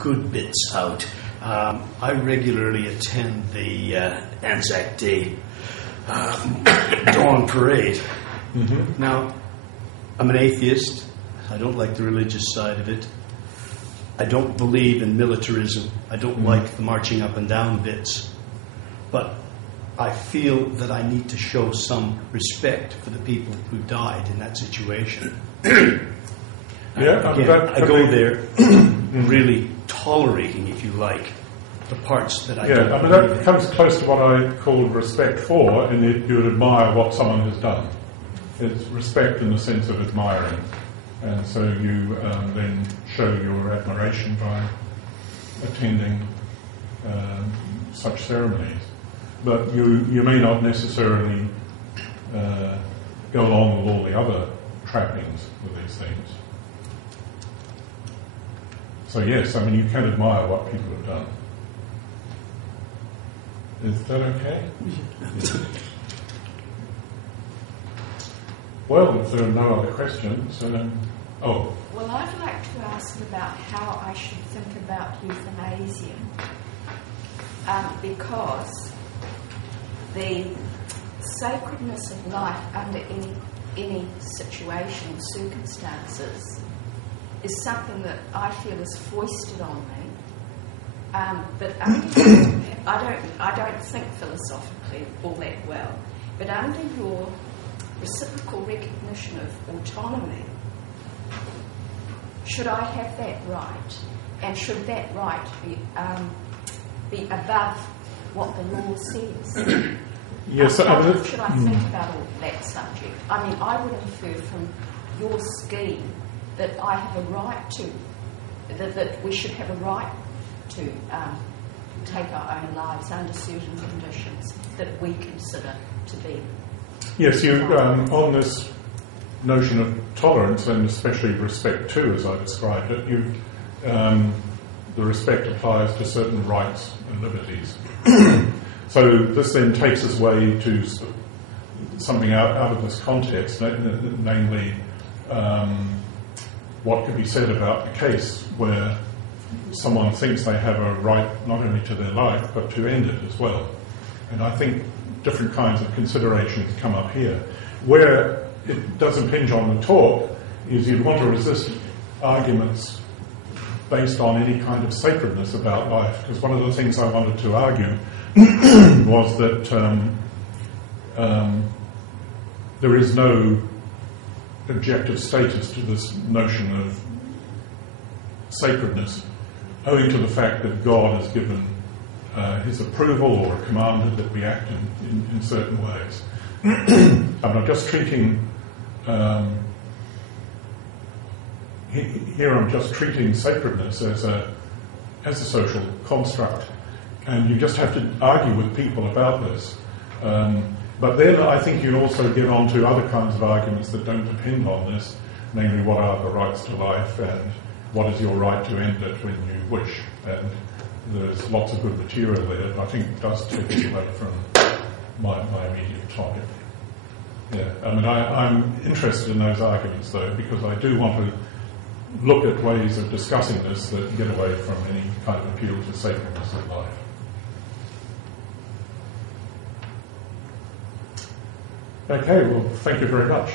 good bits out. I regularly attend the Anzac Day Dawn Parade. Mm-hmm. Now, I'm an atheist. I don't like the religious side of it. I don't believe in militarism. I don't like the marching up and down bits. But I feel that I need to show some respect for the people who died in that situation. I go there really tolerating, if you like, the parts that I don't I mean, that comes close to what I call respect for, and you would admire what someone has done. It's respect in the sense of admiring. And so you then show your admiration by attending such ceremonies. But you may not necessarily go along with all the other trappings with these things. So yes, I mean, you can admire what people have done. Is that okay? Well, if there are no other questions, Well, I'd like to ask about how I should think about euthanasia, because the sacredness of life under any situation or circumstances is something that I feel is foisted on me. But I don't think philosophically all that well. But under your reciprocal recognition of autonomy, should I have that right? And should that right be above what the law says? Yes. How should I think about all that subject? I mean, I would infer from your scheme that I have a right to, that we should have a right to take our own lives under certain conditions that we consider to be. Yes, you on this notion of tolerance, and especially respect too, as I described it, the respect applies to certain rights and liberties. So this then takes us away to something out of this context, namely what could be said about the case where someone thinks they have a right not only to their life but to end it as well. And I think different kinds of considerations come up here. Where it does impinge on the talk is you'd want to resist arguments based on any kind of sacredness about life, because one of the things I wanted to argue was that there is no objective status to this notion of sacredness, owing to the fact that God has given his approval or commanded that we act in certain ways. I'm just treating here. I'm just treating sacredness as a social construct, and you just have to argue with people about this. But then I think you also get on to other kinds of arguments that don't depend on this, namely what are the rights to life and what is your right to end it when you wish. And there's lots of good material there, but I think it does take us away from my immediate topic. Yeah, I mean, I'm interested in those arguments, though, because I do want to look at ways of discussing this that get away from any kind of appeal to sacredness of life. Okay, well, thank you very much.